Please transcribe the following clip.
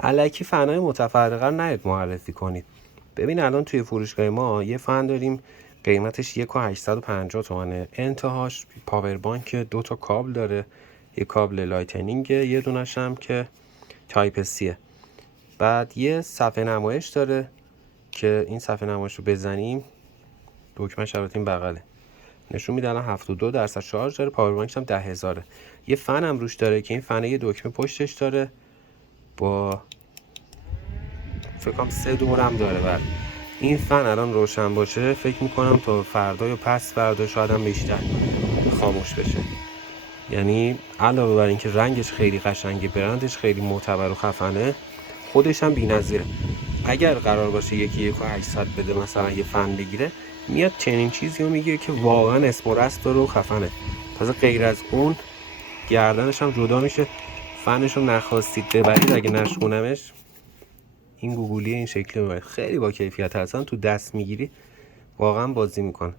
الکی فنای متفرقه رو نرید معرفی کنید. ببین الان توی فروشگاه ما یه فن داریم قیمتش 1850 تومنه. انتهاش پاور بانک 2 تا کابل داره، یه کابل لایتنینگ، یه دونش هم که تایپ سیه. بعد یه صفحه نمایش داره که این صفحه نمایش رو بزنیم دکمه شرایط این بغله نشون میده الان 72% شارژ داره. پاور بانکش هم 10000. یه فن هم روش داره که این فن یه دکمه پشتش داره با فکر کنم 3 دورم داره. بعد این فن الان روشن باشه فکر میکنم تا فردا یا پس فردا شاید هم بیشتر خاموش بشه. یعنی علاوه بر اینکه رنگش خیلی قشنگه، برندش خیلی معتبر و خفنه، خودش هم بی‌نظیره. اگر قرار باشه یکی 1800 بده مثلا یه فن بگیره، میاد چنین چیزی رو میگیره که واقعا اسم و رست داره و خفنه. تازه غیر از اون گردنش هم جدا میشه. فنش رو نخواستید ببرید اگه نشونمش، این گوگلی این شکلی میبرید. خیلی با کیفیت هستن، تو دست میگیری واقعا بازی میکنه.